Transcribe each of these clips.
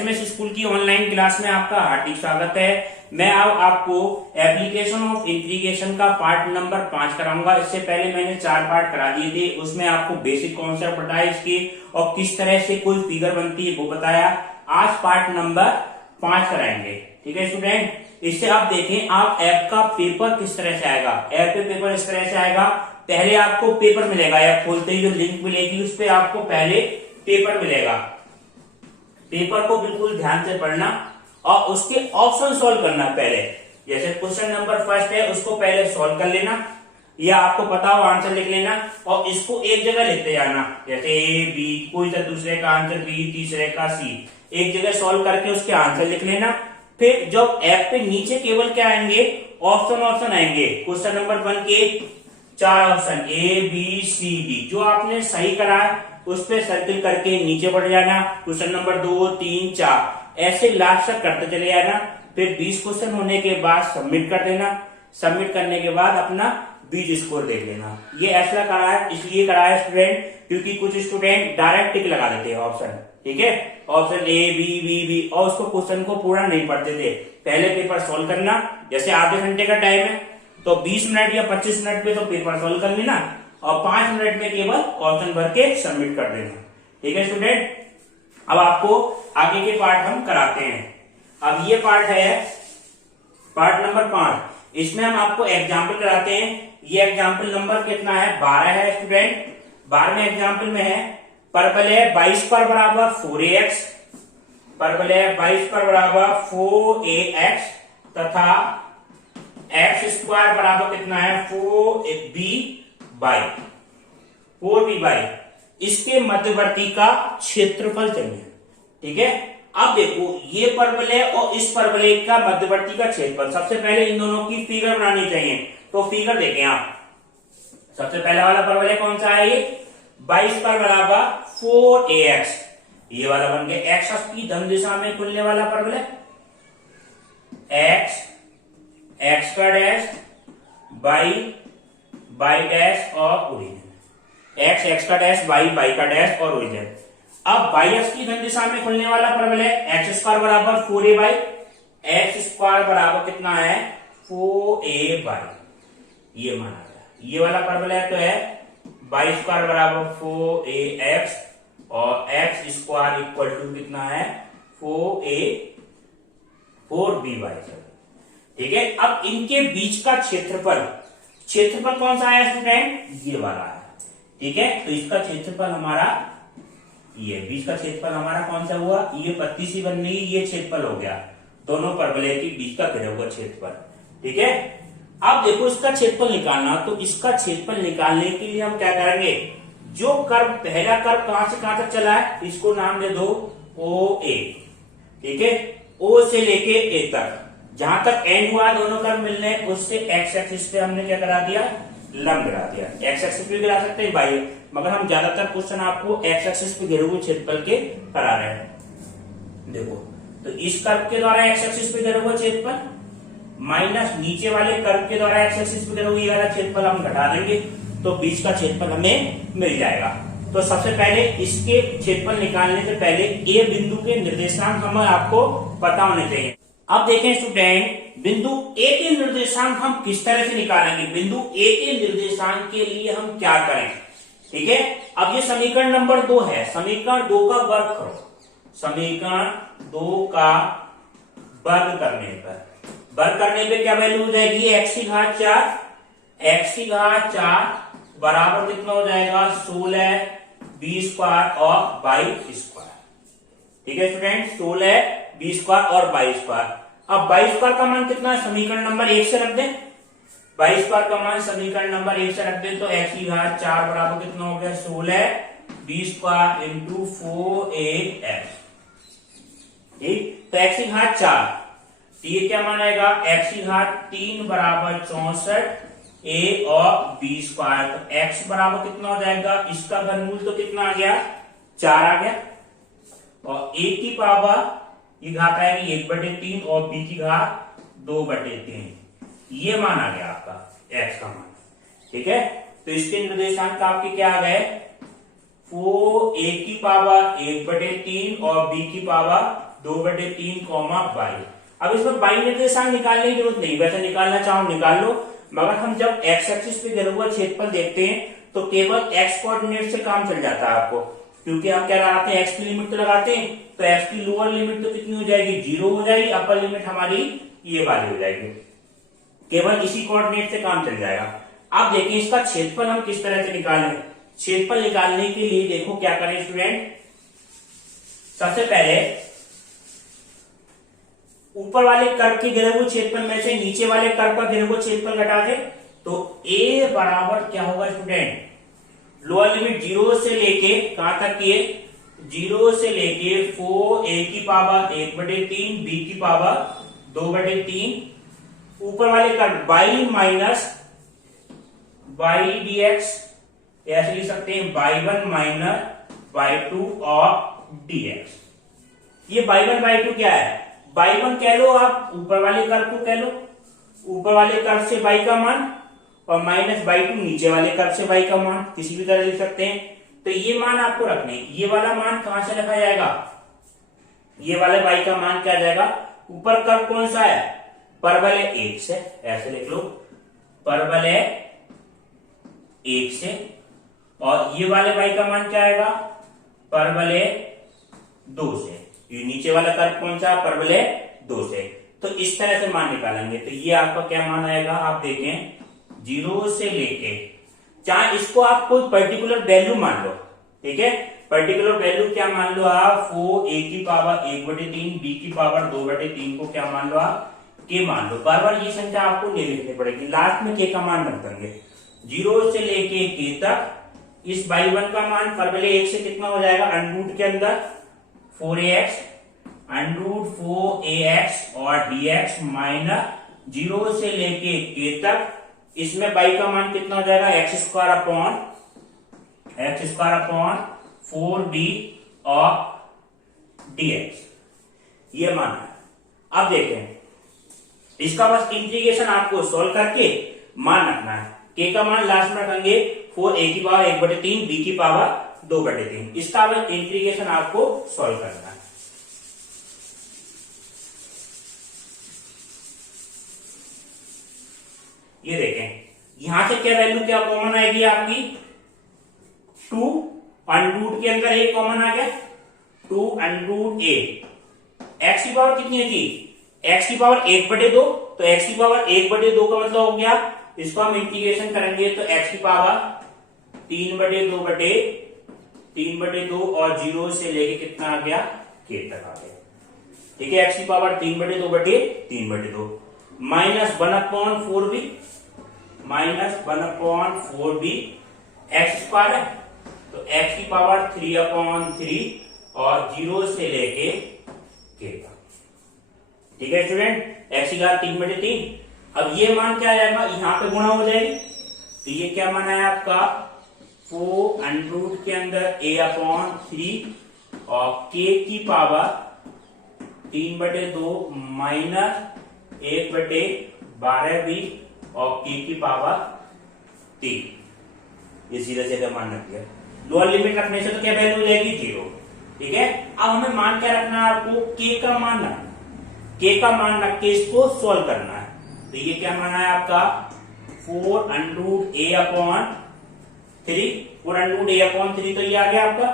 SMS school की online class में आपका हार्दिक स्वागत है। मैं अब आपको एप्लीकेशन ऑफ इंटीग्रेशन का पार्ट नंबर 5 कराऊंगा। इससे पहले मैंने 4 पार्ट करा दिए थे, उसमें आपको बेसिक कॉन्सेप्ट बताया इसके और किस तरह से कोई फिगर बनती है वो बताया। आज पार्ट नंबर 5 कराएंगे, ठीक है स्टूडेंट। इससे आप देखें आप ऐप का पेपर किस तरह से आएगा। ऐप पे पेपर इस तरह से आएगा, पहले आपको पेपर मिलेगा, ऐप खोलते ही जो लिंक मिलेगी उस पर आपको पहले पेपर मिलेगा। पेपर को बिल्कुल ध्यान से पढ़ना और उसके ऑप्शन सॉल्व करना। पहले जैसे क्वेश्चन नंबर फर्स्ट है उसको पहले सॉल्व कर लेना या आपको पता हो आंसर लिख लेना और इसको एक जगह लिखते जाना। जैसे ए बी, कोई सा दूसरे का आंसर बी, तीसरे का सी, एक जगह सॉल्व करके उसके आंसर लिख लेना। फिर जब ऐप पे नीचे केवल क्या आएंगे, ऑप्शन आएंगे। क्वेश्चन नंबर 1 के 4 option A B C D, जो आपने सही करा है उस पे सर्किल करके नीचे बढ़ जाना। क्वेश्चन नंबर 2 3 4 ऐसे लास्ट तक करते चले जाना। फिर 20 क्वेश्चन होने के बाद सबमिट कर देना। सबमिट करने के बाद अपना बीज स्कोर देख लेना। ये ऐसा करा है, इसलिए करा है स्टूडेंट क्योंकि कुछ स्टूडेंट डायरेक्ट टिक लगा देते हैं ऑप्शन, ठीक है, option A B B B, और उसको क्वेश्चन को पूरा नहीं पढ़ते थे। पहले पेपर सोल्व करना, जैसे आधे घंटे का टाइम है तो 20 मिनट या 25 मिनट में तो पेपर सोल्व कर लेना और 5 मिनट में केवल ऑप्शन भर के सबमिट कर देना, ठीक है स्टूडेंट। अब आपको आगे के पार्ट हम कराते हैं। अब ये पार्ट है पार्ट नंबर 5। इसमें हम आपको एग्जाम्पल कराते हैं। ये एग्जाम्पल नंबर कितना है, 12 है स्टूडेंट। 12वें एग्जाम्पल में है परवल है 22 पर बराबर 4ax, परवल है 22 पर बराबर 4ax तथा एक्स स्क्वायर बराबर कितना है 4b/। इसके मध्यवर्ती का क्षेत्रफल चाहिए, ठीक है। अब देखो ये परवल है और इस परवल का मध्यवर्ती का क्षेत्रफल। सबसे पहले इन दोनों की फिगर बनानी चाहिए, तो फिगर देखें आप। सबसे पहला वाला परवल है कौन सा है, ये 22 पर बराबर 4ax, ये वाला बन गया। एक्स की धन दिशा में खुलने वाला परवल है एक्स का डैश बाई डैश और ओरिजिन। एक्स का डैश बाई का डैश और ओरिजिन। अब बाई एक्स की धन दिशा में खुलने वाला परवल है एक्स स्क्वायर बराबर 4a/, एक्स स्क्वायर बराबर कितना है 4a/, ये माना गया। ये वाला परवल है तो है बाई स्क्वायर बराबर 4ax और एक्स स्क्वायर इक्वल टू कितना है 4b/, ठीक है। अब इनके बीच का क्षेत्रफल कौन सा है स्टूडेंट, ये वाला है, ठीक है। तो इसका क्षेत्रफल हमारा ये बीच का क्षेत्रफल हमारा कौन सा हुआ, ये पत्ती सी बन गई, ये क्षेत्रफल हो गया दोनों परवलय के बीच का घिरा हुआ क्षेत्रफल, ठीक है। अब देखो इसका क्षेत्रफल निकालना, तो इसका क्षेत्रफल निकालने के लिए हम क्या करेंगे, जो कर्व पहला कर्व कहां से कहां तक चला है इसको नाम दे दो OA, ठीक है। O से लेके A तक जहां तक एंड हुआ दोनों कर्व मिलने, उससे एक्स एक्सिस पे हमने क्या करा दिया, लंब गिरा दिया। एक्स एक्सिस पे गिरा सकते हैं बाई, मगर हम ज्यादातर क्वेश्चन आपको एक्स एक्सिस पे घिरे हुए क्षेत्रफल के करा रहे हैं। देखो तो इस कर्व के द्वारा एक्स एक्सिस पे घिरा हुआ क्षेत्रफल माइनस नीचे वाले कर्व के द्वारा एक्स एक्सिस पे घिरा हुआ ये वाला क्षेत्रफल हम घटा देंगे, तो बीच का क्षेत्रफल हमें मिल जाएगा। तो सबसे पहले इसके क्षेत्रफल निकालने से पहले ए बिंदु के निर्देशांक हमें आपको पता होने चाहिए। अब देखें स्टूडेंट, बिंदु ए के निर्देशांक हम किस तरह से निकालेंगे। बिंदु ए के निर्देशांक के लिए हम क्या करें, ठीक है। अब ये समीकरण नंबर 2 है, समीकरण 2 का वर्ग करो। समीकरण 2 का वर्ग करने पे क्या वैल्यू हो जाएगी, x की घात 4 बराबर कितना हो जाएगा 16 b स्क्वायर और 22 स्क्वायर, ठीक है स्टूडेंट। 16 b स्क्वायर और 22 स्क्वायर। अब 22 स्क्वायर का मान कितना है, समीकरण नंबर 1 से रख दें। 22 स्क्वायर का मान समीकरण नंबर 1 से रख दें तो x की घात 4 बराबर कितना हो गया 16 b स्क्वायर इंटू 4ax, ठीक। तो x की घात 4, ये क्या मानेगा x की घात 3 बराबर 64 a और b स्क्वायर। तो x बराबर कितना हो जाएगा, इसका घनमूल तो कितना आ गया 4 आ गया और a की पावर ये घात आएगी 1/3 और b की घात 2/3, ये मान आ गया आपका x का मान, ठीक है। तो इसके निर्देशांक आपके क्या आ गए 4a की पावर 1/3 और b की पावर 2/3 कॉमा बाई। अब इसमें बाई निर्देशांक निकालने की जरूरत नहीं, वैसे निकालना चाहो निकाल लो, मगर हम जब एक्स एक्सिस पे गिरा हुआ क्षेत्रफल देखते हैं तो केवल एक्स कोऑर्डिनेट से काम चल जाता है आपको, क्योंकि हम क्या लगाते हैं, एक्स की लिमिट तो लगाते हैं, तो एक्स की लोअर लिमिट तो कितनी हो जाएगी, 0 हो जाएगी, अपर लिमिट हमारी ये वाली हो जाएगी, केवल इसी कोऑर्डिनेट से काम चल जाएगा। अब देखिए इसका क्षेत्रफल हम किस तरह से निकालें। क्षेत्रफल निकालने के लिए देखो क्या करें स्टूडेंट, सबसे पहले ऊपर वाले कर्व के गिरे हुए क्षेत्रफल में से नीचे वाले कर्व का गिरे हुए क्षेत्रफल घटा दे, तो a बराबर क्या होगा स्टूडेंट, लोअर लिमिट 0 से लेके कहां तक की है, 0 से लेके 4a की पावर 1/3 b की पावर 2/3, ऊपर वाले curve y minus y dx, ऐसे लिख सकते हैं y1 माइनस y2 और dx। ये y1 y2 क्या है, y1 कह लो आप ऊपर वाले कर्व को कह लो, ऊपर वाले कर्व से y का मान, और माइनस y2 नीचे वाले कर्व से y का मान, किसी भी तरह लिख सकते हैं। तो ये मान आपको रखने, ये वाला मान कहां से लिखा जाएगा, ये वाले y का मान क्या जाएगा, ऊपर कर्व कौन सा है, परवल है 1 से, ऐसे लिख लो परवल है 1 से, और ये वाले y का मान क्या आएगा, परवल है 2 से, ये नीचे वाला कर्व कौन सा, परवल है 2 से। तो इस तरह से मान निकालेंगे, तो ये आपका क्या मान आएगा, आप देखें 0 से लेके, चाहे इसको आप कोई पर्टिकुलर वैल्यू मान लो, ठीक है, पर्टिकुलर वैल्यू क्या मान लो आप, 4a की पावर 1/3 b की पावर 2/3 को क्या मान लो आप, k मान लो। बार बार ये संख्या आपको नहीं लिखनी पड़ेगी, लास्ट में k का मान रख देंगे, 0 से लेके k तक। इस y1 का मान परवल 1 से कितना हो जाएगा, अंडरूट के अंदर 4ax, अंडरूट 4ax और dx माइनस 0 से लेके k तक, इसमें y का मान कितना हो जाएगा, x स्क्वायर अपॉन 4b और dx, ये मान है। अब देखें इसका बस इंटीग्रेशन आपको सॉल्व करके मान रखना है, k का मान लास्ट में रखेंगे 4a की पावर 1/3 b की पावर 2/3, इसका बस इंटीग्रेशन आपको सॉल्व करना है। ये देखें यहां से क्या वैल्यू क्या कॉमन आएगी आपकी, 2 अंडरूट के अंदर a कॉमन आ गया, 2 अंडरूट a, x की पावर कितनी थी, x की पावर 1/2, तो x की पावर 1/2 का मतलब हो गया, इसको हम इंटीग्रेशन करेंगे तो x की पावर 3/2 और 0 से लेके कितना आ गया, k तक आ गया, ठीक है, x की power 3/2 minus 1/4b, x square है, तो x की पावर 3/3 और 0 से लेके k तक, ठीक है स्टूडेंट, x की घात 3/3। अब ये मान क्या आ जाएगा, यहां पे गुणा हो जाएगी, तो ये क्या मान है आपका, 4 अंडरूट के अंदर a/3 और k की पावर 3/2 माइनस 1/12b और k की पावर 3, ये सीधे सीधे मान रख दिया। लोअर लिमिट रखने से तो क्या वैल्यू हो जाएगी, 0, ठीक है। अब हमें मान क्या रखना है, आपको k का मान रखना, k का मान रख के इसको सॉल्व करना है, तो ये क्या माना है आपका, 4 अंडरूट a/3, तो ये आ गया आपका,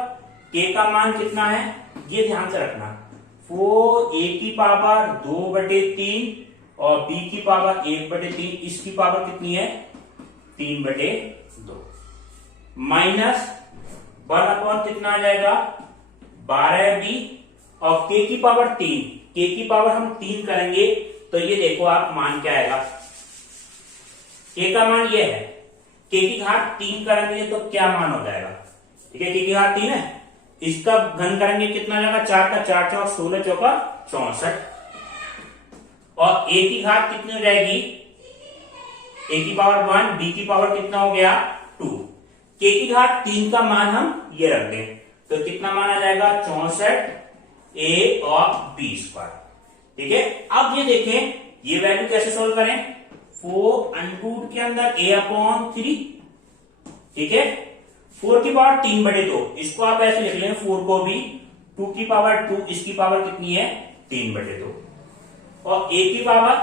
k का मान कितना है, ये ध्यान से रखना, 4a की पावर 2/3 और b की पावर 1/3, इसकी पावर कितनी है, 3/2 माइनस 1 कितना आ जाएगा, 12b और k की पावर 3, k की पावर हम 3 करेंगे तो ये देखो आप मान क्या आएगा, k का मान ये है, k की घात 3 करेंगे तो क्या मान हो जाएगा, ठीक है, k की घात 3 है, इसका घन करेंगे कितना जाएगा, 4 का 4 चौक 16 चौका 64, और a की घात कितनी हो जाएगी, a की पावर 1, b की पावर कितना हो गया 2, k की घात 3 का मान हम ये रख दें तो कितना मान आ जाएगा, 64 a और b स्क्वायर, ठीक है। अब ये देखें ये वैल्यू कैसे सोल्व करें, 4 अंडरूट के अंदर a/3, ठीक है, 4 की पावर 3/2, इसको आप ऐसे लिख लें, 4 को भी 2 की पावर 2, इसकी पावर कितनी है 3/2, और a की पावर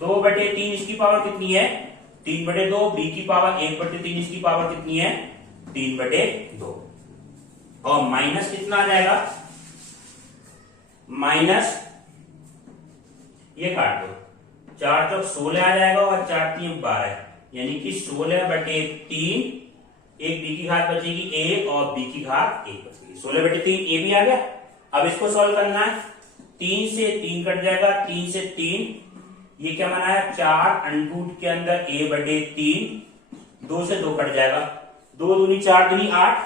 2/3, इसकी पावर कितनी है 3/2, b की पावर 1/3, इसकी पावर कितनी है 3/2, और माइनस कितना आ जाएगा, माइनस ये काट दो, 4 चौक 16 आ जाएगा और 4 3 12, यानी कि 16/3, एक बी की घात बचेगी a और b की घात 1 बचेगी, 16/3 a भी आ गया। अब इसको सॉल्व करना है, 3 से 3 कट जाएगा, 3 से 3, ये क्या बना है 4 अंडरूट के अंदर a/3, 2 से 2 कट जाएगा, 2 दूनी 4 दूनी 8,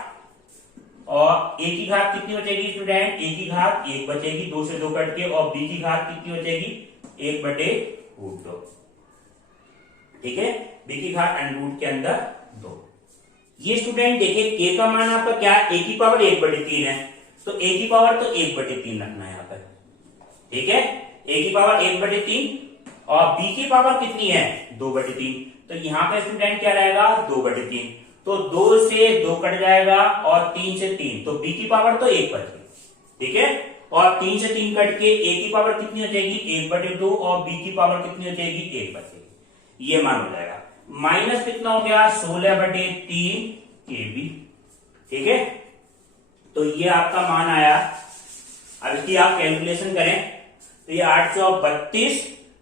और a की घात कितनी बचेगी स्टूडेंट, a की घात 1 बचेगी, 2 से 2 कट के, और b की घात कितनी बचेगी 1/2, ठीक है, b की घात अंडरूट के अंदर 2। ये स्टूडेंट देखिए k का मान आपका क्या है, a की पावर 1/3 है, तो a की पावर तो 1/3 रखना है यहाँ पर, ठीक है, a की पावर 1/3, और b की पावर कितनी है 2/3, तो यहाँ पे स्टूडेंट क्या रहेगा 2/3, तो 2 से 2 कट जाएगा, और 3 से 3, तो b की पावर तो 1 बचेगी, ठीक है, और 3 से 3 कट के a की पावर कितनी हो जाएगी 1/2, और b की पावर कितनी हो जाएगी 1 बचेगी, ये मान हो जाएगा। माइनस कितना हो गया 16/3 kb, ठीक है, तो ये आपका मान आया। अब इसकी आप कैलकुलेशन करें तो ये 832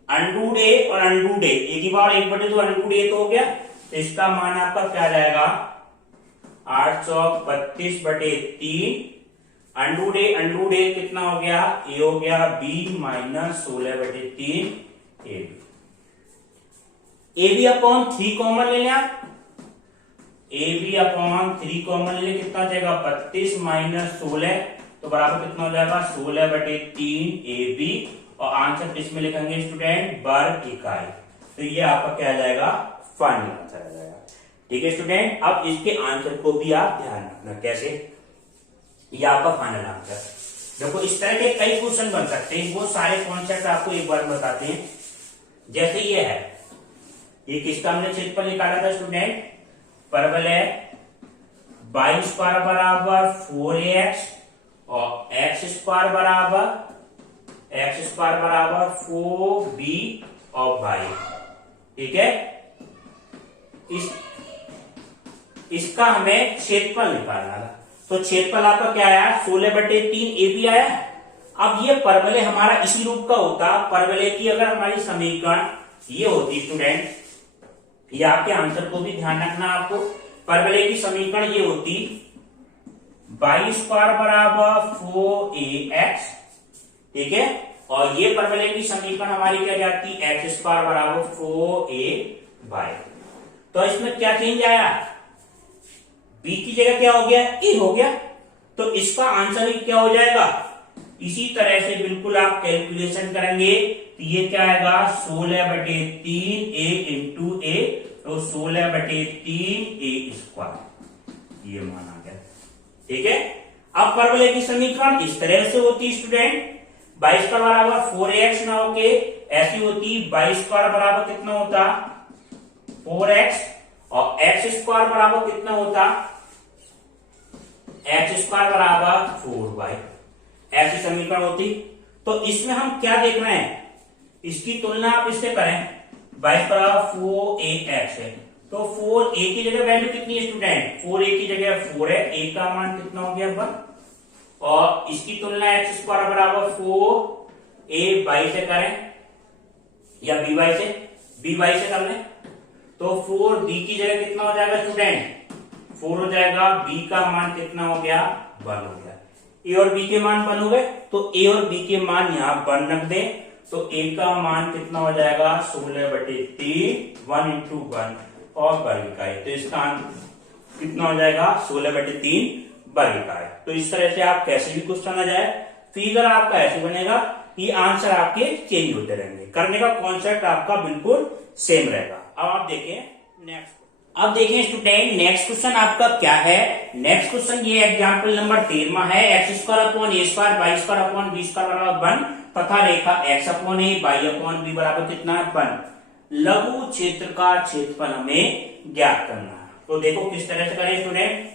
अंडरूट a और अंडरूट a की पावर 1/2, अंडरूट a तो हो गया, तो इसका मान आपका क्या जाएगा 832/3, अंडरूट a कितना हो गया, a हो गया b minus 16/3 a b upon 3 common ले लें आप, ए बी अपॉन 3 कॉमन ले लें, कितना जाएगा 32 माइनस 16, तो बराबर कितना हो जाएगा 16/3 ए बी, और आंसर इसमें लिखेंगे स्टूडेंट वर्ग इकाई, तो ये आपका क्या आ जाएगा फाइनल आंसर आ जाएगा, ठीक है स्टूडेंट। अब इसके आंसर को भी आप ध्यान रखना, कैसे, ये आपका फाइनल आंसर। देखो इस तरह के कई क्वेश्चन बन सकते हैं, वो सारे कॉन्सेप्ट आपको एक बार बताते हैं। जैसे ये है, ये किसका हमने क्षेत्रफल निकाला था स्टूडेंट, परवल है 22 बराबर 4x, और x स्क्वायर बराबर 4b और y, ठीक है, इसका हमें क्षेत्रफल निकालना था, तो क्षेत्रफल आपका क्या आया 16/3 ए बी आया। अब ये परवलय हमारा इसी रूप का होता, परवलय की अगर हमारी समीकरण ये होती स्टूडेंट, ये आपके आंसर को भी ध्यान रखना आपको, परवलय की समीकरण ये होती 22 बराबर 4ax, ठीक है, और ये परवलय की समीकरण हमारी क्या जाती x² बराबर 4ay, तो इसमें क्या चेंज आया, b की जगह क्या हो गया a हो गया, तो इसका आंसर ही क्या हो जाएगा, इसी तरह से बिल्कुल आप कैलकुलेशन करेंगे तो ये क्या आएगा 16/3 a इंटू a, तो 16/3 a², ये मान आ गया, ठीक है। अब परवलय की समीकरण इस तरह से होती स्टूडेंट, 22 बराबर 4ax ना होके ऐसी होती 22 बराबर कितना होता 4x, और x² बराबर कितना होता x² बराबर 4y, ऐसी समीकरण होती। तो इसमें हम क्या देख रहे हैं, इसकी तुलना आप इससे करें, 22 बराबर 4ax है, तो 4a की जगह वैल्यू कितनी है स्टूडेंट, 4a की जगह 4 है, a का मान कितना हो गया 1, और इसकी तुलना x² बराबर 4ay से करें या by से कर लें, तो 4b की जगह कितना हो जाएगा स्टूडेंट 4 हो जाएगा, b का मान कितना हो गया 1 हो गया, a और b के मान 1 हो गए, तो a और b के मान यहाँ 1 रख दें, तो a का मान कितना हो जाएगा 16/3 1 इंटू 1 और वर्ग इकाई, तो इसका कितना हो जाएगा 16/3 वर्ग इकाई। तो इस तरह से आप कैसे भी क्वेश्चन आ जाए, फिगर आपका ऐसे बनेगा कि आंसर आपके चेंज होते रहेंगे, करने का कॉन्सेप्ट आपका बिल्कुल सेम रहेगा। अब आप देखें नेक्स्ट, अब देखें स्टूडेंट नेक्स्ट क्वेश्चन आपका क्या है, नेक्स्ट क्वेश्चन ये एग्जांपल नंबर 13 है, x² upon a² y² upon b² बराबर 1 तथा रेखा x upon a y upon b बराबर कितना है 1, लघु क्षेत्र का क्षेत्रफल हमें ज्ञात करना है। तो देखो किस तरह से करें स्टूडेंट,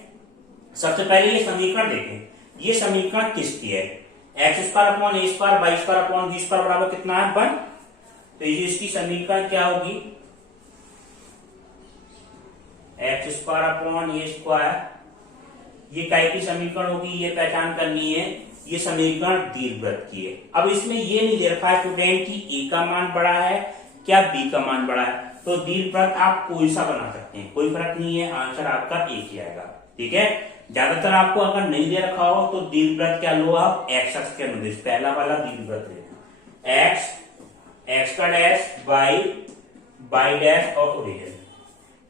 सबसे पहले ये समीकरण देखें, ये समीकरण किसकी है? X square upon A square by square upon B square बराबर कितना है? 1। तो ये इसकी समीकरण क्या होगी? एक्स स्क्वायर अपॉन ए स्क्वायर, ये काय की समीकरण होगी? ये पहचान करनी है, ये समीकरण दीर्घवृत्त की है। अब इसमें ये नहीं दे रखा है स्टूडेंट कि ए का मान बड़ा है क्या बी का मान बड़ा है, तो दीर्घवृत्त आप कोई सा बना सकते हैं, कोई फर्क नहीं है, आंसर आपका एक ही आएगा। ठीक है, ज्यादातर आपको अगर नहीं दे रखा हो तो दीर्घवृत्त क्या लो आप? एक्स अक्ष के अनुदिश पहला वाला दीर्घवृत्त लेना, एक्स का डैश बाई डैश और ओरिजिन।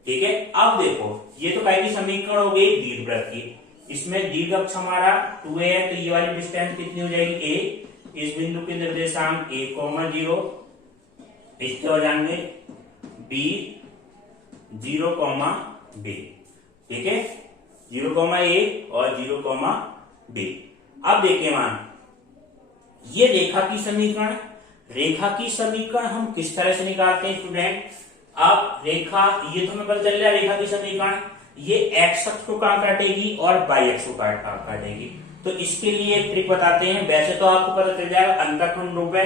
ठीक है, अब देखो ये तो काय की समीकरण हो गई? दीर्घवृत्त की। इसमें दीर्घ अक्ष हमारा 2a है, तो ये वाली डिस्टेंस कितनी हो जाएगी? a। इस बिंदु के निर्देशांक a, 0, इसके हो जाएंगे b, 0, b। ठीक है, 0, a और 0, b। अब देखिए मान, ये रेखा की समीकरण, रेखा की समीकरण हम किस तरह से निकालते हैं स्टूडेंट? अब रेखा, ये तो हमें पता चल रहा है रेखा की समीकरण, ये एक्स अक्ष को कहां काटेगी और वाई अक्ष को काटेगी। तो इसके लिए एक ट्रिक बताते हैं। वैसे तो आपको पता चल जाएगा अंतःखंड रूप है,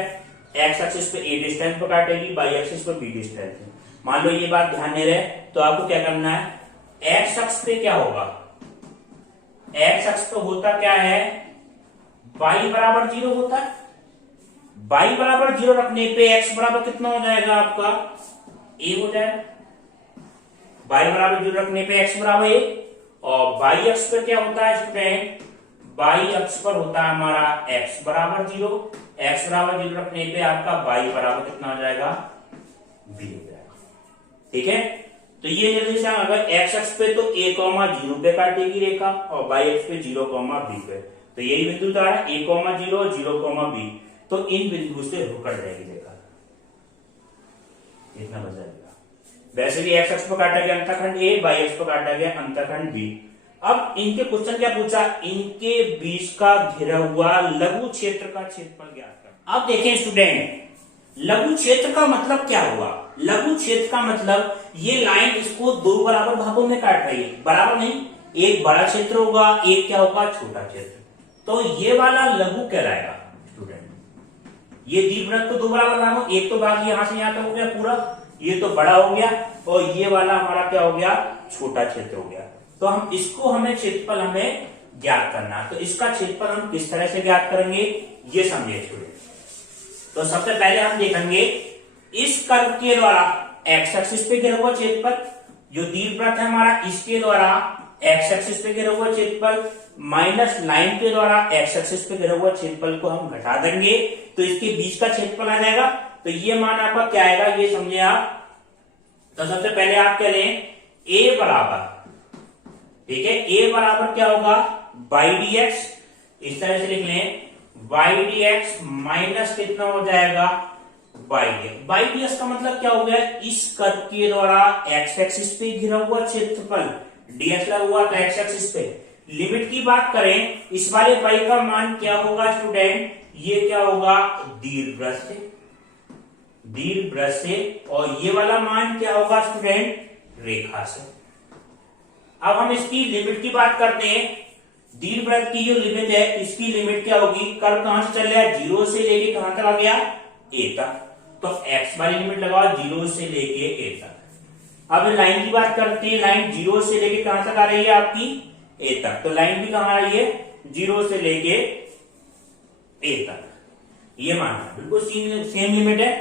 एक्स एक्सिस पे ए डिस्टेंस पे काटेगी, वाई एक्सिस पे बी डिस्टेंस। मान लो ये बात ध्यान में रहे, तो आपको क्या करना है? एक्स अक्ष पे क्या होगा? एक्स अक्ष पे होता क्या है? वाई बराबर 0 होता है। वाई बराबर 0 रखने पे एक्स बराबर कितना हो जाएगा आपका? ए हो जाएगा। y बराबर 0 रखने पे x बराबर a, और y अक्ष पर क्या होता है स्टूडेंट? y अक्ष पर होता है हमारा x बराबर 0, x बराबर 0 रखने पे आपका y बराबर कितना हो जाएगा? b हो जाएगा। ठीक है, तो ये निर्देशांक अगर x अक्ष पे तो a, 0 पे काटेगी रेखा, और y अक्ष पे 0, b पे, तो यही बिंदु था a, 0, 0, b। तो इन बिंदु से होकर जाएगी रेखा, इतना बच जाएगा। वैसे भी एक्स अक्ष पर काटा गया अंतःखंड ए, वाई अक्ष पर काटा गया अंतःखंड बी। अब इनके क्वेश्चन क्या पूछा? इनके बीच का घिरा हुआ लघु क्षेत्र का क्षेत्रफल ज्ञात कर। अब देखें स्टूडेंट, लघु क्षेत्र का मतलब क्या हुआ? लघु क्षेत्र का मतलब ये लाइन इसको दो बराबर भागों में काट रही है, बराबर नहीं, एक बड़ा क्षेत्र होगा, एक क्या होगा? छोटा क्षेत्र। तो ये वाला लघु कहलाएगा स्टूडेंट। ये दीर्घवृत्त को दो बराबर भागों, एक तो भाग यहां से यहां तक हो गया पूरा, ये तो बड़ा हो गया, और ये वाला हमारा क्या हो गया? छोटा क्षेत्र हो गया। तो हम इसको, हमें क्षेत्रफल हमें ज्ञात करना है। तो इसका क्षेत्रफल हम किस तरह से ज्ञात करेंगे ये समझिए स्टूडेंट। तो सबसे पहले हम देखेंगे इस कर्व के द्वारा एक्स एक्सिस पे गिरा हुआ क्षेत्रफल, जो दीर्घवृत्त है हमारा, इसके द्वारा एक्स एक्सिस पे गिरा हुआ क्षेत्रफल माइनस लाइन के द्वारा एक्स एक्सिस पे गिरा हुआ क्षेत्रफल को हम घटा देंगे, तो इसके बीच का क्षेत्रफल आ जाएगा। तो ये मान आपका क्या आएगा ये समझे आप। तो सबसे पहले आप कह लें a बराबर, ठीक है, a बराबर क्या होगा? बाई डी एक्स, इस तरह से लिख लें, बाई डी एक्स माइनस कितना हो जाएगा? By D x. By D x का मतलब क्या हो गया? इस कर्व के द्वारा एक्स एक्सिस पे घिरा हुआ क्षेत्रफल, डीएक्स लगा हुआ था एक्स एक्सिस पे। लिमिट की बात करें, इस वाले बाई का मान क्या होगा स्टूडेंट? ये क्या होगा? दीर्घवृत्त से, दीर्घवृत्त से, और ये वाला मान क्या होगा स्टूडेंट? रेखा से। अब हम इसकी लिमिट की बात करते हैं। दीर्घवृत्त की जो लिमिट है, इसकी लिमिट क्या होगी? कर्व कहां से चल रहा है? 0 से लेके कहां तक आ गया? a तक। तो x वाली लिमिट लगाओ 0 से लेके a तक। अब लाइन की बात करते हैं, लाइन 0 से लेके कहां तक आ रही है आपकी? a तक। तो लाइन भी कहां आ रही है? 0 से लेके a तक। ये मानना बिल्कुल सेम लिमिट है।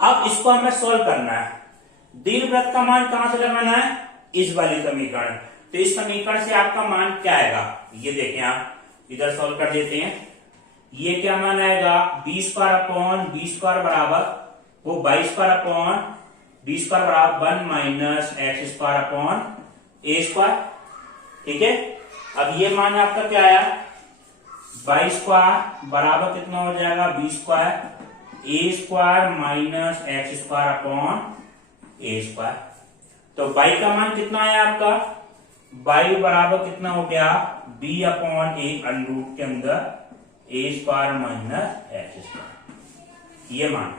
अब इसको हमें सॉल्व करना है। दीर्घवृत्त का मान कहां से लगाना है? इस वाली समीकरण। तो इस समीकरण से आपका मान क्या आएगा? ये देखें, आप इधर सॉल्व कर देते हैं। ये क्या मान आएगा? B square upon B square बराबर, वो by square upon B square बराबर 1 माइनस एक्स स्क्वायर अपॉन ए स्क्वायर। ठीक है, अब ये मान आपका क्या आया? बाई स्क्वायर बराबर कितना हो जाएगा? B square A square minus x square upon A square. तो बाई का मान कितना आया आपका? बाई बराबर कितना हो गया? बी अपॉन ए अंडरूट के अंदर ए स्क्वायर माइनस एक्स स्क्वायर। ये मान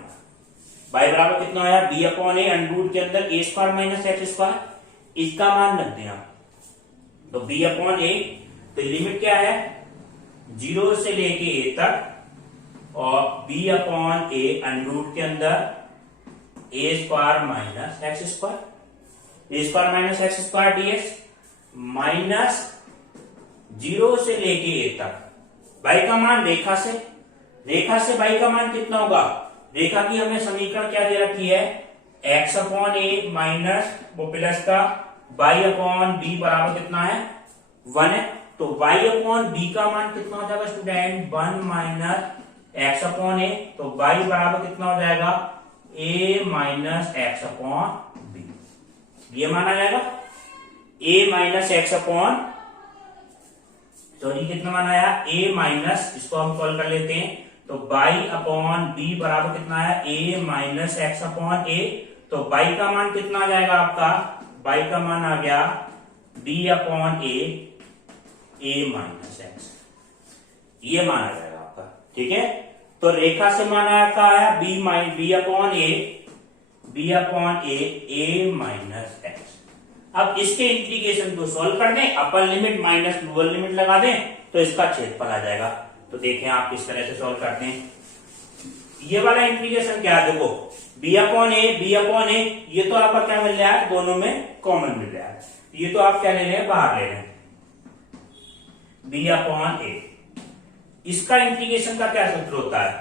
बाई बराबर कितना आया? बी अपॉन ए अंडरूट के अंदर ए स्क्वायर माइनस एक्स स्क्वायर। इसका मान रख दें आप, तो बी अपॉन ए, तो लिमिट क्या है? 0 से लेके a तक और b अपॉन a अंडरूट के अंदर a square minus x square, a square minus x square dx minus 0 से लेके a तक y का मान रेखा से y का मान कितना होगा, रेखा की हमें समीकरण क्या दे रखी है, x अपॉन ए माइनस वो प्लस का y अपॉन बी बराबर कितना है 1 है। तो y अपॉन बी का मान कितना हो जाएगा student 1 minus x upon a, तो y बराबर कितना हो जाएगा a minus x upon b, ये माना जाएगा a minus x upon sorry कितना माना आया a माइनस, इसको हम सॉल्व कर लेते हैं तो y अपॉन बी बराबर कितना है a minus x upon a, तो y का मान कितना आ जाएगा आपका, y का मान आ गया b upon a minus x, ये मान आ जाएगा आपका। ठीक है, तो रेखा से मान आपका आया b upon a minus x. अब इसके इंटीग्रेशन को सॉल्व कर दें, upper limit minus lower limit लगा दें तो इसका क्षेत्रफल आ जाएगा। तो देखें आप किस तरह से सॉल्व करते हैं। ये वाला इंटीग्रेशन क्या है, देखो b अपॉन a ये तो आपका क्या मिल रहा है, दोनों में कॉमन मिल रहा है, ये तो आप क्या ले रहे हैं, बाहर ले रहे हैं b अपॉन a। इसका इंटीग्रेशन का क्या सूत्र होता है,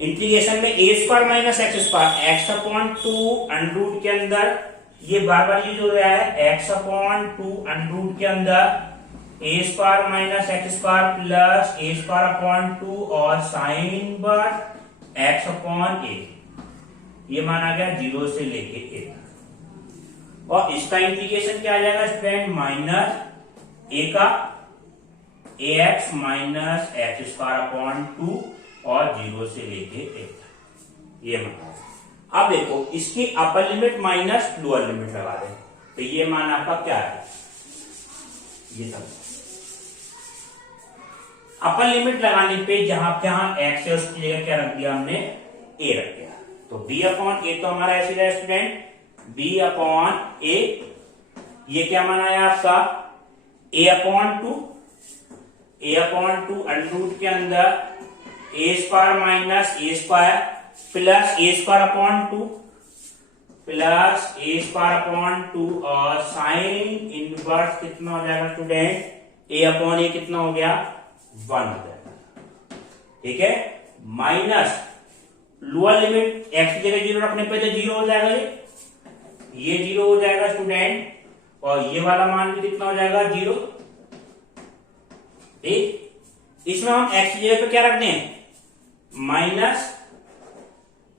इंटीग्रेशन में a square minus x square x upon 2 under root के अंदर, ये बार बार यूज हो रहा है x अपॉन 2 अंडरूट के अंदर a square minus x square plus a square upon 2 और sine verse x upon a, ये माना गया 0 से लेके a तक। और इसका इंटीग्रेशन क्या आ जाएगा स्टूडेंट, माइनस a का ax minus x square upon 2 और 0 से लेके a तक, ये माना। अब देखो इसकी upper limit minus lower limit लगा दें तो ये मान आपका क्या है, ये सब अपर लिमिट लगाने पे जहां x है उसकी जगह क्या रख दिया हमने, a रख दिया। तो b अपॉन ए तो हमारा ऐसे रहा स्टूडेंट, b अपॉन ए, ये क्या माना है आपका a अपॉन 2 अंडरूट के अंदर a square minus a square plus a square upon 2 plus a square upon 2 और साइन इनवर्स कितना हो जाएगा स्टूडेंट, a अपॉन ए कितना हो गया 1 हो जाएगा। ठीक है, माइनस लोअर लिमिट x की जगह 0 रखने पे तो 0 हो जाएगा, ये 0 हो जाएगा स्टूडेंट, और ये वाला मान भी कितना हो जाएगा 0। ठीक, इसमें हम x की जगह पे क्या रख दें, माइनस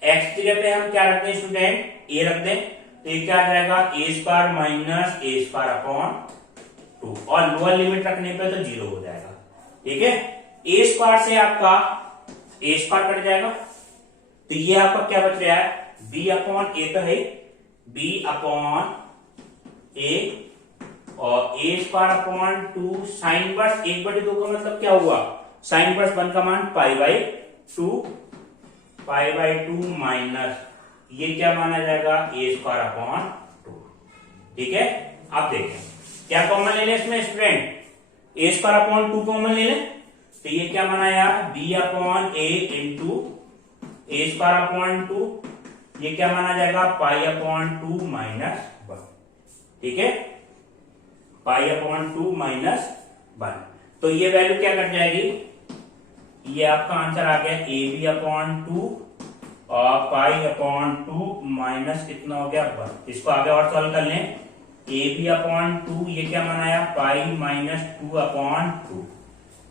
x की जगह पे हम क्या रख दें स्टूडेंट, a रख दें, तो ये क्या आ जाएगा a square minus a square upon 2 और लोअर लिमिट रखने पे तो 0 हो जाएगा। ठीक है, a स्क्वायर से आपका a स्क्वायर कट जाएगा, तो ये आपका क्या बच रहा है b अपॉन a तो है b अपॉन a और a square upon 2 sine verse 1/2 का मतलब क्या हुआ, साइन वर्स 1 का मान पाई2 माइनस ये क्या माना जाएगा a स्क्वायर अपॉन 2। ठीक है, अब देखें क्या कॉमन ले लें इसमें student, a square upon 2 common ले लें, तो ये क्या माना यार b upon a into a square upon 2, ये क्या माना जाएगा पाई अपॉन 2 माइनस 1। ठीक है, पाई अपॉन 2 माइनस 1, तो ये वैल्यू क्या कट जाएगी, ये आपका आंसर आ गया ए बी अपॉन 2 और पाई अपॉन 2 माइनस कितना हो गया 1। इसको आगे और सॉल्व कर लें, ए बी अपॉन 2 ये क्या बनाया पाई माइनस 2 अपॉन 2,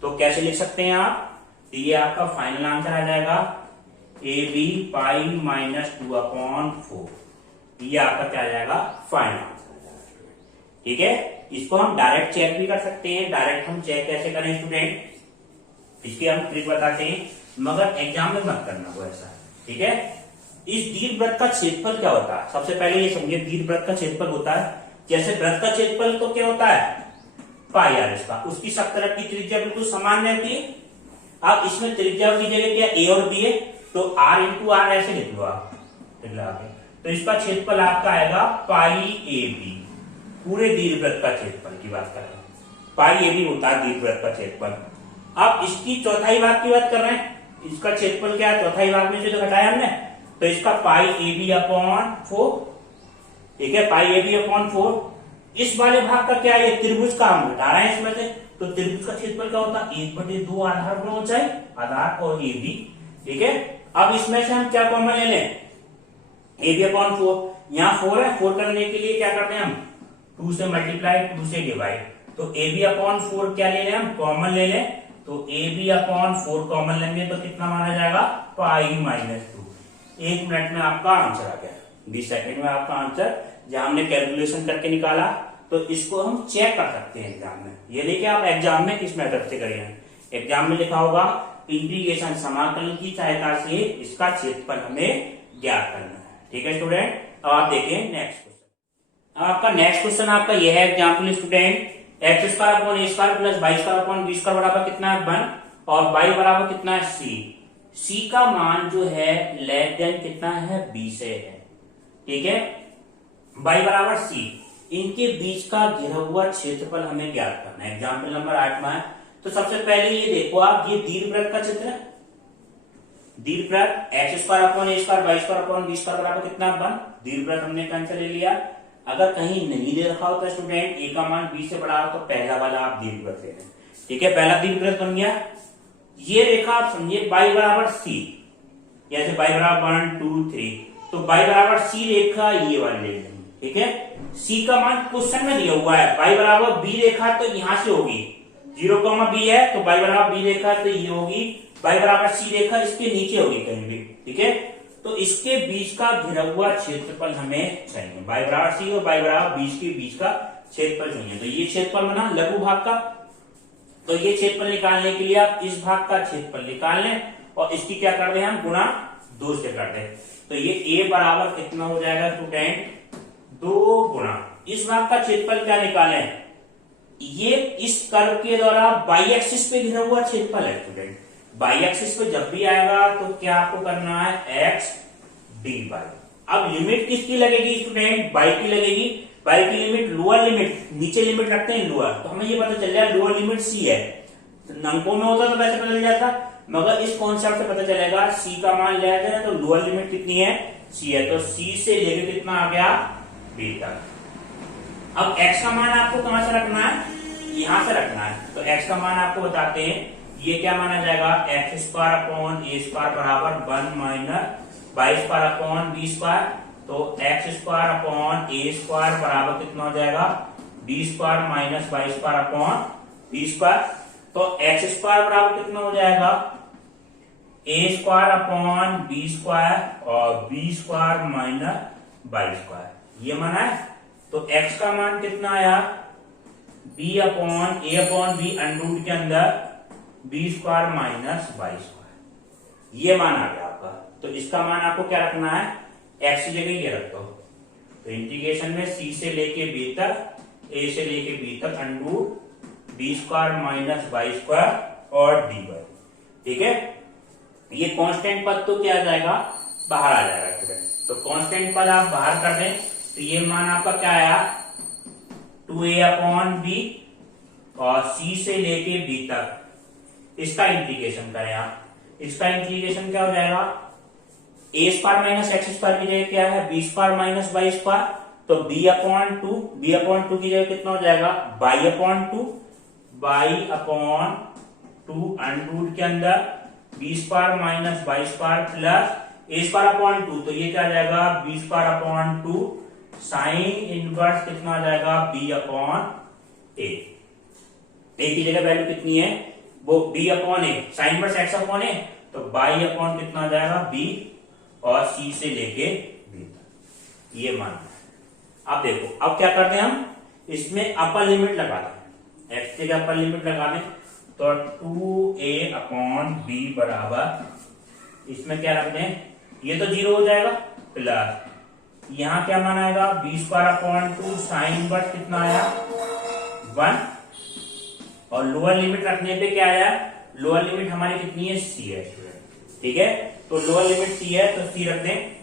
तो कैसे लिख सकते हैं आप, तो ये आपका फाइनल आंसर आ जाएगा a b pi minus 2 upon 4, ये आपका क्या आ जाएगा फाइनल आंसर। ठीक है, इसको हम डायरेक्ट चेक भी कर सकते हैं, डायरेक्ट हम चेक कैसे करें स्टूडेंट, इसके हम ट्रिक बताते हैं, मगर एग्जाम में मत करना वो ऐसा। ठीक है, इस दीर्घवृत्त का क्षेत्रफल क्या होता है, सबसे पहले ये समझिए दीर्घवृत्त का क्षेत्रफल होता है, जैसे वृत्त का क्षेत्रफल तो क्या होता है पाई आर इसका, उसकी सब तरफ की त्रिज्या बिल्कुल समान रहती है। अब इसमें त्रिज्या की जगह क्या ए और बी है, तो आर इंटू आर ऐसे लिख लो आप, तो इसका क्षेत्रफल आपका आएगा पाई ए बी, पूरे दीर्घवृत्त का क्षेत्रफल की बात करें, पाई ए बी होता है दीर्घवृत्त का क्षेत्रफल। अब इसकी चौथाई भाग की बात कर रहे हैं, इसका क्षेत्रफल क्या है, चौथाई भाग में से जो घटाया हमने, तो इसका पाई ए बी अपॉन 4, ठीक है, पाई ए बी अपॉन 4। इस वाले भाग का क्या है, ये त्रिभुज का हम घटा रहे हैं इसमें से, तो त्रिभुज का क्षेत्रफल क्या होता है, 1/2 आधार गुणा ऊंचाई, आधार और ए बी, ठीक है। अब इसमें से हम क्या कॉमन ले लें, ए बी अपॉन 4, यहाँ 4 है, 4 करने के लिए क्या करते हैं हम, 2 से मल्टीप्लाई, 2 से डिवाइड, तो ए बी अपॉन 4 क्या ले लें हम, कॉमन ले लें, तो ए बी अपॉन 4 कॉमन लेंगे तो कितना माना जाएगा, पाई माइनस 2। 1 मिनट में आपका आंसर आ गया, 20 सेकंड में आपका आंसर, जहां हमने कैलकुलेशन करके निकाला, तो इसको हम चेक कर सकते हैं एग्जाम में। ये देखिए आप एग्जाम में किस मेथड से करिए, एग्जाम में लिखा होगा इंटीग्रेशन समाकलन की सहायता से इसका क्षेत्रफल हमें ज्ञात करना है, ठीक है स्टूडेंट। अब आप देखें नेक्स्ट क्वेश्चन, आपका नेक्स्ट क्वेश्चन आपका यह है example student, X square upon ए square plus Y square upon B square बराबर कितना है 1 और वाई बराबर कितना है सी। सी का मान जो है लेस देन कितना है, बी से है, ठीक है, वाई बराबर सी, इनके बीच का घिरा हुआ क्षेत्रफल हमें ज्ञात करना है। एग्जाम्पल नंबर 8 में है, तो सबसे पहले ये देखो आप, ये दीर्घवृत्त का चित्र है, दीर्घवृत्त एक्स स्क्वायर अपॉन ए square Y square upon B square बराबर कितना 1, दीर्घवृत्त हमने कैंसिल ले लिया। अगर कहीं नहीं दे रखा होता स्टूडेंट, ए का मान बी से बड़ा हो तो पहला वाला आप दीर्घवृत्त ले लें, ठीक है, पहला दीर्घवृत्त बन गया। ये रेखा आप समझिए बाई बराबर सी, जैसे बाई बराबर 1 2 3, तो बाई बराबर सी रेखा ये वाली ले लेंगे, ठीक है। सी का मान क्वेश्चन में दिया हुआ है, बाई बराबर बी रेखा तो यहां से होगी, 0, बी है तो बाई बराबर बी रेखा तो ये होगी, बाई बराबर सी रेखा इसके नीचे होगी कहीं भी, ठीक है। तो इसके बीच का घिरा हुआ क्षेत्रफल हमें चाहिए, बाई बराबर सी और बाई बराबर बीच के बीच का क्षेत्रफल चाहिए। तो ये क्षेत्रफल बना लघु भाग का, तो ये क्षेत्रफल निकालने के लिए आप इस भाग का क्षेत्रफल निकाल लें और इसकी क्या कर दें हम, गुणा 2 से कर दें, तो ये ए बराबर कितना हो जाएगा स्टूडेंट, 2 गुणा इस भाग का क्षेत्रफल क्या निकालें, ये इस कर्व के द्वारा बाई एक्सिस पे घिरा हुआ क्षेत्रफल है स्टूडेंट। बाई एक्सिस पे जब भी आएगा तो क्या आपको करना है, एक्स डी वाई। अब लिमिट किसकी लगेगी स्टूडेंट, बाई की लगेगी, बाई की लिमिट लोअर लिमिट, नीचे लिमिट रखते हैं लोअर, तो हमें ये पता चल जाएगा लोअर लिमिट सी है, तो अंकों में होता तो वैसे पता चल जाता, मगर इस कॉन्सेप्ट से पता चलेगा सी का मान ले जाए तो लोअर लिमिट कितनी है, सी है, तो सी से लेकर कितना आ गया, बी तक। अब x का मान आपको कहां से रखना है, यहां से रखना है, तो x का मान आपको बताते हैं, ये क्या माना जाएगा, एक्स स्क्वायर अपॉन ए स्क्वायर बराबर 1 minus y square upon B square, तो एक्स स्क्वायर अपॉन ए स्क्वायर बराबर कितना हो जाएगा, B square minus y square upon B square, तो एक्स स्क्वायर बराबर कितना हो जाएगा, a square upon B square और b square minus y square, ये माना है। तो x का मान कितना आया, b upon a upon b under root के अंदर b square minus y square, ये मान आ गया आपका। तो इसका मान आपको क्या रखना है, x की जगह ये रख दो, तो इंटीग्रेशन में c से लेके b तक, a से लेके b तक under root b square minus y square और dy, ठीक है। ये कांस्टेंट पद तो क्या आ जाएगा, बाहर आ जाएगा स्टूडेंट, तो कांस्टेंट पद आप बाहर कर दें, तो ये मान आपका क्या आया, 2a अपॉन बी और c से लेके b तक, इसका इंटीग्रेशन करें आप, इसका इंटीग्रेशन क्या हो जाएगा, a square minus x square की जगह क्या है, b square minus y square, तो b अपॉन 2 की जगह कितना हो जाएगा, बाई अपॉन 2 अंडरूट के अंदर b square minus y square plus a square upon 2, तो ये क्या आ जाएगा, b square upon 2 sine inverse कितना आ जाएगा, b अपॉन a की जगह वैल्यू कितनी है, वो b upon A, sine inverse x upon a, तो बाई अपॉन कितना आ जाएगा, b और c से लेके b तक, ये मान। अब देखो अब क्या करते हैं हम, इसमें अपर लिमिट लगा दें, x की जगह अपर लिमिट लगा दें, तो 2a अपॉन b बराबर, इसमें क्या रख दें, ये तो 0 हो जाएगा, प्लस यहां क्या मान आएगा, b square upon 2 sine inverse कितना आया 1, और लोअर लिमिट रखने पे क्या आया, लोअर लिमिट हमारी कितनी है, सी है, ठीक है। तो लोअर लिमिट सी है तो सी रख दें,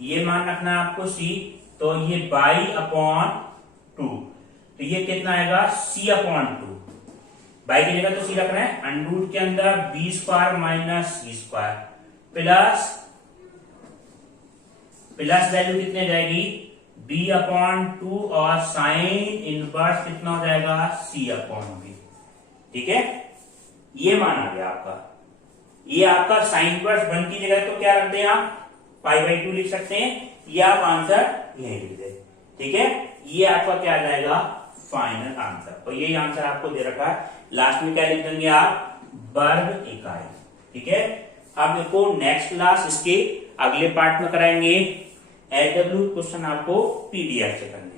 ये मान रखना है आपको सी, तो ये बाई अपॉन 2, तो ये कितना आएगा, सी अपॉन 2, बाई की जगह तो सी रख रहे हैं, अंडर रूट के अंदर बी स्क्वायर माइनस सी स्क्वायर प्लस वैल्यू कितने जाएगी b अपॉन 2 और साइन इनवर्स कितना हो जाएगा c अपॉन b। ठीक है, ये मान आ गया आपका। ये आपका साइन इनवर्स 1 की जगह तो क्या रखते हैं आप π/2 लिख सकते हैं, ये आप आंसर यही लिख दे। ठीक है, ये आपका क्या आ जाएगा फाइनल आंसर। और यही आंसर आपको दे रखा है, लास्ट में क्या लिख देंगे आप वर्ग इकाई। ठीक है, अब देखो नेक्स्ट क्लास इसके अगले पार्ट में कराएंगे एलडब्ल्यू क्वेश्चन आपको पीडीएफ से करने।